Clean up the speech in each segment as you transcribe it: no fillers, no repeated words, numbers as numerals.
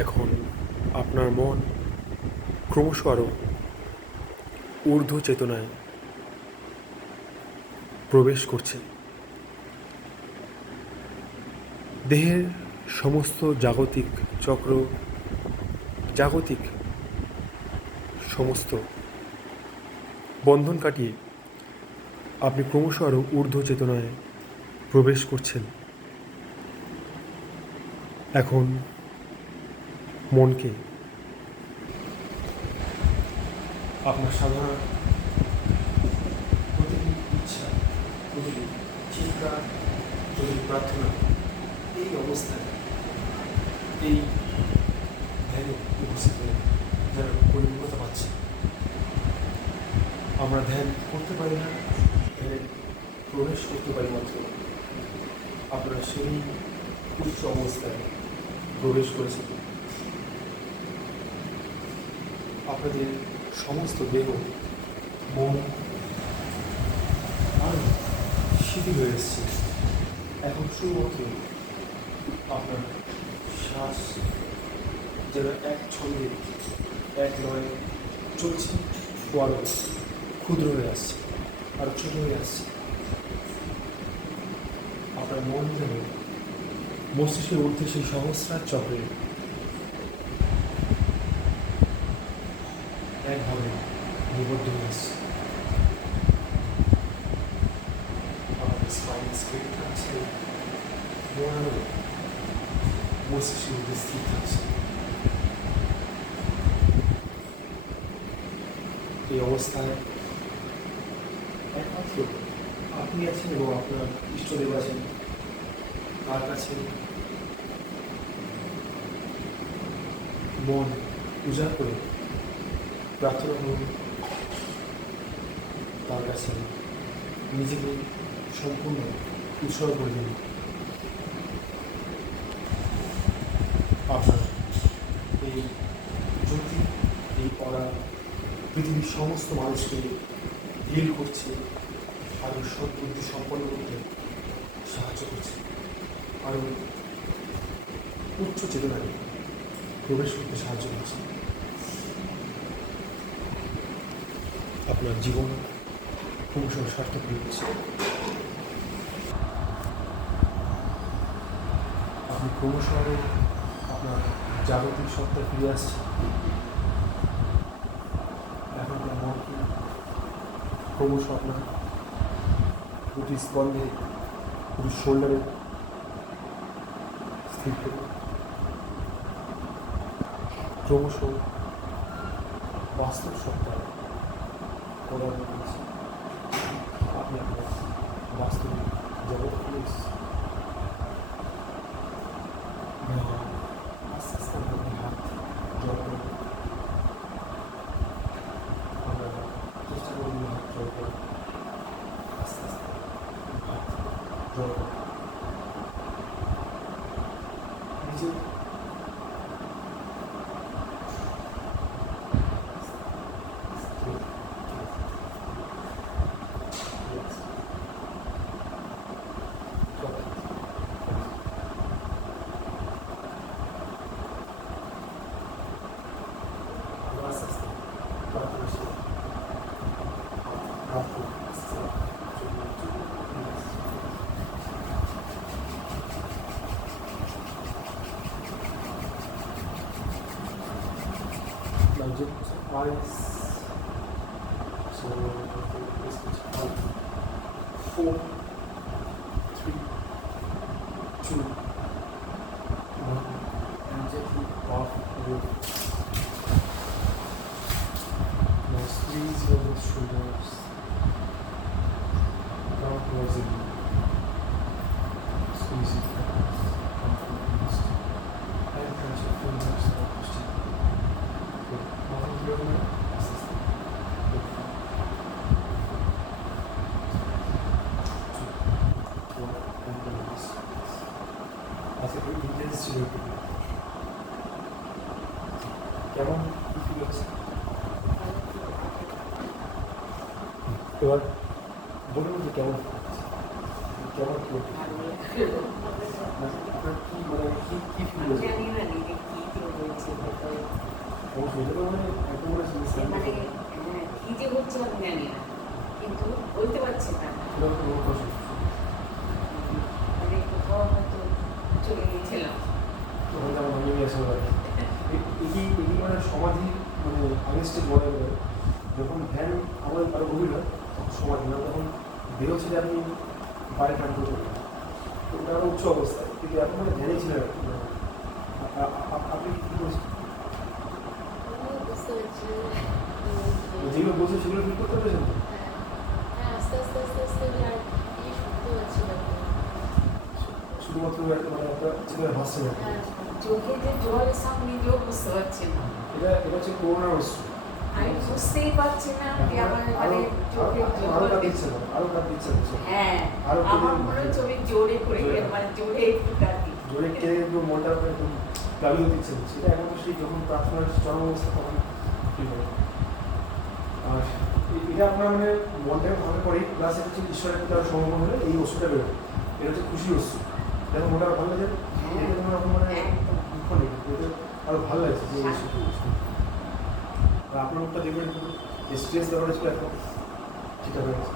এখন আপনার মন ক্রমশ আরও ঊর্ধ্ব চেতনায় প্রবেশ করছে। দেহের সমস্ত জাগতিক চক্র, জাগতিক সমস্ত বন্ধন কাটিয়ে আপনি ক্রমশ আরও ঊর্ধ্ব চেতনায় প্রবেশ করছেন। এখন মনকে আপনার সাধারণ প্রতিটি ইচ্ছা, প্রতিটি চিন্তা, প্রতিটি প্রার্থনা এই অবস্থায়, এই ধ্যানে উপস্থিত হয়ে যেন পরিপূর্ণতা পাচ্ছে। আমরা ধ্যান করতে পারি না, ধ্যানে প্রবেশ করতে পারি মাত্র আপনারা সেই উচ্চ অবস্থায় প্রবেশ করেছেন। আপনাদের সমস্ত দেহ, মন আরও শিথিল হয়ে এসছে। এখন শুধুমাত্র আপনার শ্বাস যেন এক ছন্দে, এক লয়ে চলছে ও আরও ক্ষুদ্র হয়ে আসছে, আরও ছোট হয়ে আসছে। আপনার মন যেন মস্তিষ্কের ঊর্ধ্বে সেই সহস্রার চক্রে একভাবে নিবদ্ধ হয়ে আসছে। আমাদের স্পাইন স্ট্রেট থাকছে, মন মস্তিষ্কের ঊর্ধ্বে স্থির থাকছে। এই অবস্থায় একমাত্র আপনি আছেন এবং আপনার ইষ্টদেব আছেন। তার কাছে মন উজাড় করে প্রার্থনা করুন, তার কাছে নিজেকে সম্পূর্ণ উৎসর্গ করে দিন। আপনার এই জ্যোতি, এই পড়া পৃথিবীর সমস্ত মানুষকে হিল করছে, আরও সদ্বুদ্ধি সম্পন্ন করতে সাহায্য করছে, আরও উচ্চ চেতনায় প্রবেশ করতে সাহায্য করছে। আপনার জীবন ক্রমশ সার্থক হয়ে উঠছে। আপনি ক্রমশ আরও আপনার জাগতিক সত্তা ফিরে আসছে। এখন আপনার মনকে ক্রমশ আপনার দুটি স্পন্দে, দুটি শোল্ডারে স্থির করুন। ক্রমশ বাস্তব সত্তা প্রদান করেছে। আপনি আপনার বাস্তবিক জগৎ প্লিজ আস্তে আস্তে আপনার হাত জল করুন। আমরা চেষ্টা করুন হাত জল করুন, আস্তে আস্তে হাত জল করুন। নিজের eyes. So this is 5, 4, 3, 2, 1, and gently off away. Now squeeze your shoulders down towards the knee. Squeeze it down, come from the east, and touch your fingers up the chin. Good. Now your neck. কেমন feel হচ্ছে? এবার বলুন যে কেমন কেমন আপনার কি মানে কি ফিল হচ্ছে? হচ্ছে ভেতরে। অবশ্যই এটা তো মানে একদম মানে মানে কি যে হচ্ছে আমি জানি না, কিন্তু বলতে পারছি না। মানে কোথাও হয়তো চলে গিয়েছিলাম। তখন আমার মনে গেছে এটি মানে সমাধি মানে আগের স্টেজ বলে গেলে যখন ধ্যান আমাদের আরো গভীর হয় তখন সমাধি না, তখন বেরোচ্ছে যে আপনি বাইরে ধ্যান করতে পারেন, তো ওটা আরো উচ্চ অবস্থায়, কিন্তু এখন মানে ধ্যানেই ছিলেন আর কি। আপনি কী করেছেন? বুঝতে পারছি। যেগুলো বলছেন সেগুলো ফিল করতে পেরেছেন তো? হ্যাঁ, আস্তে আস্তে আস্তে আস্তে আমি আর কি শুনতে পাচ্ছি না। শুধুমাত্র মানে আপনার জীবনে ভাসছেন আর কি। হ্যাঁ, চোখে যে জল সব নিজেও বুঝতে পারছি না। এটা হচ্ছে করোনার অস্ত্র। আমি বুঝতেই পারছি না যে আমার মানে চোখে আরো জল। দিচ্ছে না, আরো দিচ্ছে হচ্ছে হ্যাঁ, আরো আমার মনে হচ্ছে আমি জোরে করে জোরে। মানে জোরে একটু কাটি। জোরে কেড়ে একটু মনটা একটু প্লাবিত দিচ্ছে, সেটা এখন তো সেই যখন প্রার্থনার চরম অবস্থা তখন ফিল হয়। আর এটা আপনার মানে মনটাকে ভালো করে প্লাস হচ্ছে ঈশ্বরের প্রতি আরো সমর্পণ হলে এই ওষুধটা বেরোবে, এটা হচ্ছে খুশি ওষুধ। দেখো মনটা ভালো লাগে, এতে কোনো রকম মানে একদম। দুঃখ নেই, এতে আরো ভালো লাগছে যে ওষুধ। শান্তি। আর আপনার মুখটা দেখবেন স্ট্রেস ব্যাপারটা ছিল এখন ঠিক হয়ে গেছে।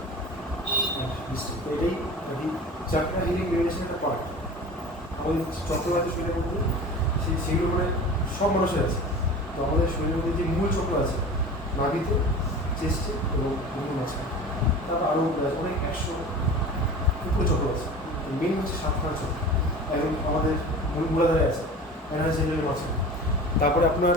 তো এটাই আর কি চাকরা হিলিং মেডিটেশন একটা পার্ট। আমাদের চক্রবাতি শরীরের মধ্যে সেগুলো মানে সব মানুষের আছে। তো আমাদের শরীরের মধ্যে যে মূল চক্র আছে নাভিতে, চেস্টে এবং মুখের মাঝখানে, তারপর আরও উপরে আছে অনেক 100 উপরে চক্র আছে। মেন হচ্ছে 7খানা চক্র এবং আমাদের মূলাধারে আছে এনার্জি লেভেলের মাঝখানে। তারপরে আপনার